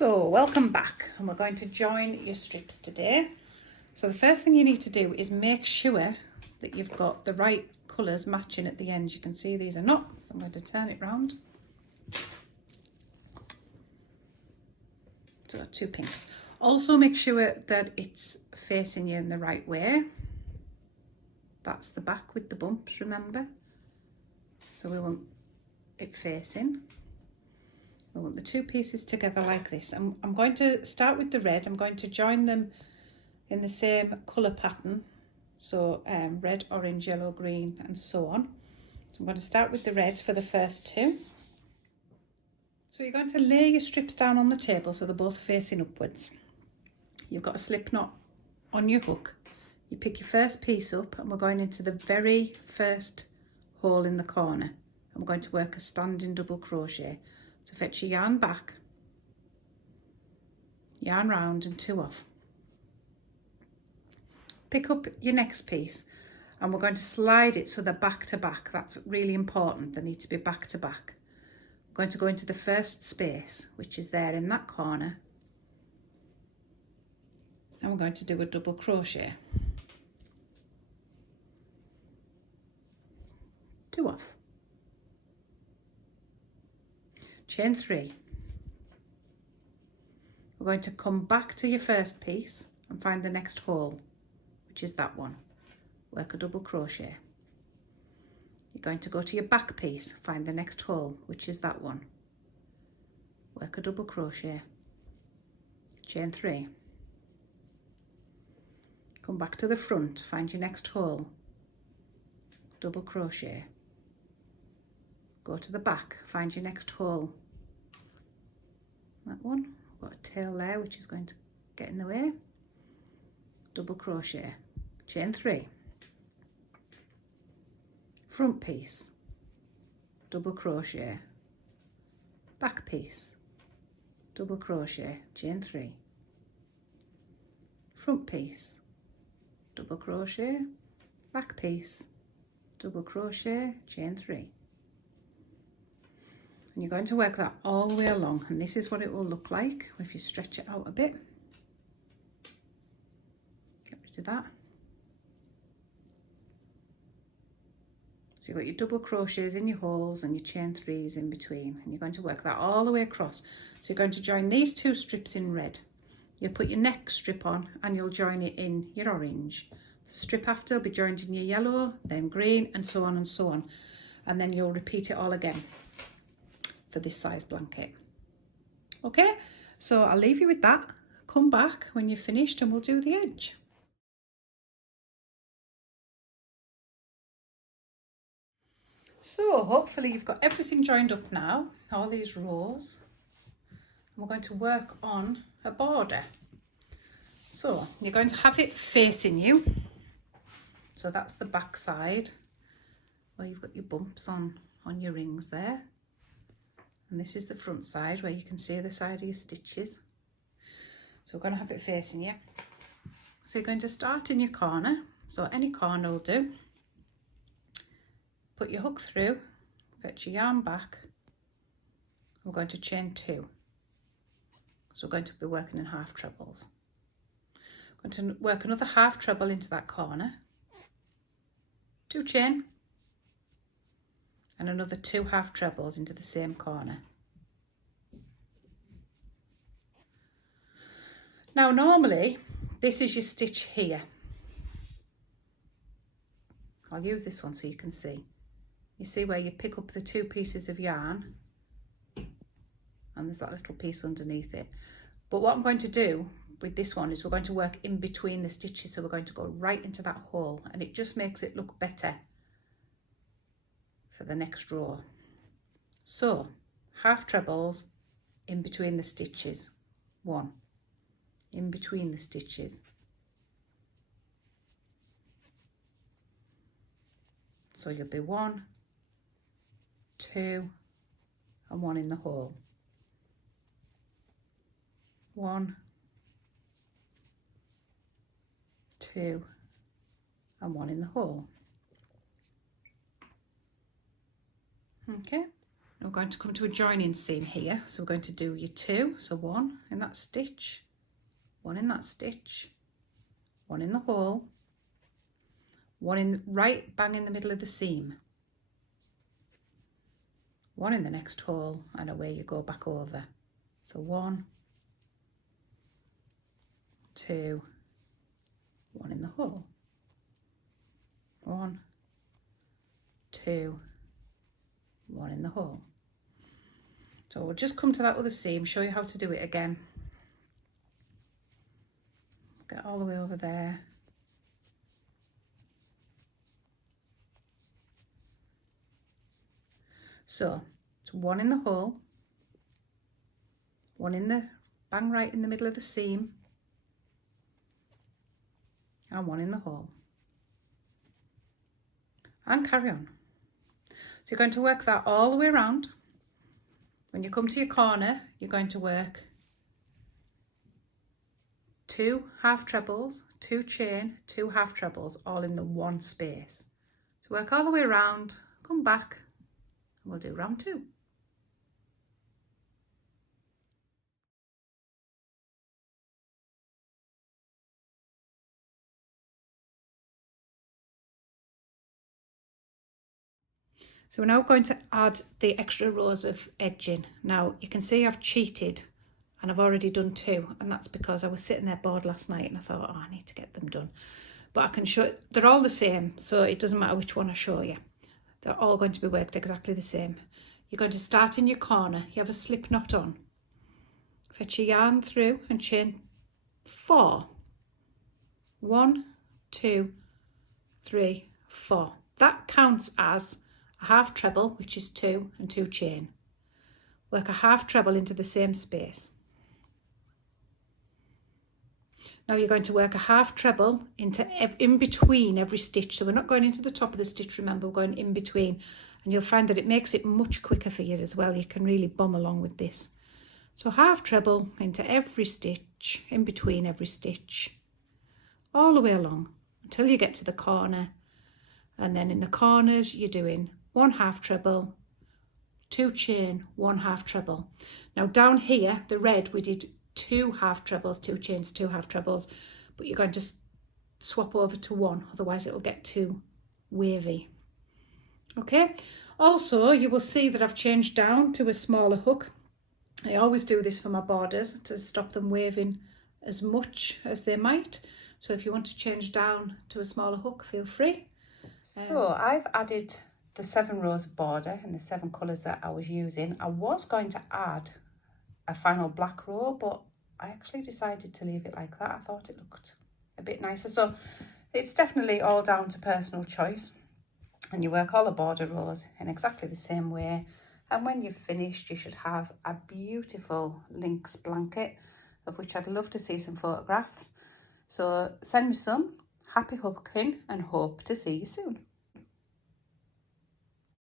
So welcome back, and we're going to join your strips today. So the first thing you need to do is make sure that you've got the right colours matching at the ends. You can see these are not, so I'm going to turn it round. So I've got two pinks. Also make sure that it's facing you in the right way. That's the back with the bumps, remember? So we want it facing. We want the two pieces together like this. I'm going to start with the red. I'm going to join them in the same colour pattern. So red, orange, yellow, green, and so on. So I'm going to start with the red for the first two. So you're going to lay your strips down on the table so they're both facing upwards. You've got a slip knot on your hook. You pick your first piece up and we're going into the very first hole in the corner. And we're going to work a standing double crochet. So fetch your yarn back, yarn round and two off. Pick up your next piece and we're going to slide it so they're back to back. That's really important. They need to be back to back. We're going to go into the first space, which is there in that corner. And we're going to do a double crochet. Two off. Chain three. We're going to come back to your first piece and find the next hole, which is that one. Work a double crochet. You're going to go to your back piece, find the next hole, which is that one. Work a double crochet. Chain three. Come back to the front, find your next hole. Double crochet. Go to the back, find your next hole. That one, I've got a tail there which is going to get in the way. Double crochet, chain three. Front piece, double crochet. Back piece, double crochet, chain three. Front piece, double crochet. Back piece, double crochet, chain three. And you're going to work that all the way along, and this is what it will look like if you stretch it out a bit. Get rid of that. So you've got your double crochets in your holes and your chain threes in between, and you're going to work that all the way across. So you're going to join these two strips in red. You'll put your next strip on and you'll join it in your orange. The strip after will be joined in your yellow, then green, and so on and so on. And then you'll repeat it all again for this size blanket. Okay, so I'll leave you with that. Come back when you're finished and we'll do the edge. So hopefully you've got everything joined up now, all these rows. And we're going to work on a border. So you're going to have it facing you. So that's the back side where you've got your bumps on your rings there. And this is the front side where you can see the side of your stitches. So we're going to have it facing you. So you're going to start in your corner. So any corner will do. Put your hook through, fetch your yarn back. We're going to chain two. So we're going to be working in half trebles. I'm going to work another half treble into that corner. Two chain. And another two half trebles into the same corner. Now normally this is your stitch here. I'll use this one so you can see. You see where you pick up the two pieces of yarn and there's that little piece underneath it. But what I'm going to do with this one is we're going to work in between the stitches, so we're going to go right into that hole, and it just makes it look better for the next row. So half trebles in between the stitches, one, in between the stitches, so you'll be one, two, and one in the hole. One, two, and one in the hole. Okay, Now we're going to come to a joining seam here, so we're going to do your 2, so 1 in that stitch, 1 in that stitch, 1 in the hole, 1 in the, right bang in the middle of the seam, 1 in the next hole, and away you go back over. So 1, 2, 1 in the hole, 1, 2, 1 in the hole. So we'll just come to that other seam, show you how to do it again. Get all the way over there. So it's 1 in the hole, 1 in the bang right in the middle of the seam, and 1 in the hole. And carry on. So you're going to work that all the way around. When you come to your corner, you're going to work 2 half trebles, 2 chain, 2 half trebles, all in the one space. So work all the way around, come back, and we'll do round 2. So we're now going to add the extra rows of edging. Now you can see I've cheated and I've already done 2, and that's because I was sitting there bored last night and I thought, oh, I need to get them done. But I can show, they're all the same, so it doesn't matter which one I show you. They're all going to be worked exactly the same. You're going to start in your corner, you have a slip knot on. Fetch your yarn through and chain 4. 1, 2, 3, 4. That counts as a half treble, which is 2 and 2 chain. Work a half treble into the same space. Now you're going to work a half treble into in between every stitch. So we're not going into the top of the stitch, remember, we're going in between, and you'll find that it makes it much quicker for you as well. You can really bum along with this. So half treble into every stitch, in between every stitch, all the way along until you get to the corner. And then in the corners you're doing 1 half treble, 2 chain, 1 half treble. Now down here, the red, we did 2 half trebles, 2 chains, 2 half trebles, but you're going to swap over to 1, otherwise it'll get too wavy. Okay, also you will see that I've changed down to a smaller hook. I always do this for my borders to stop them waving as much as they might. So if you want to change down to a smaller hook, feel free. So I've added the 7 rows of border and the 7 colours that I was using. I was going to add a final black row, but I actually decided to leave it like that. I thought it looked a bit nicer. So it's definitely all down to personal choice. And you work all the border rows in exactly the same way. And when you've finished, you should have a beautiful lynx blanket, of which I'd love to see some photographs. So send me some. Happy hooking and hope to see you soon.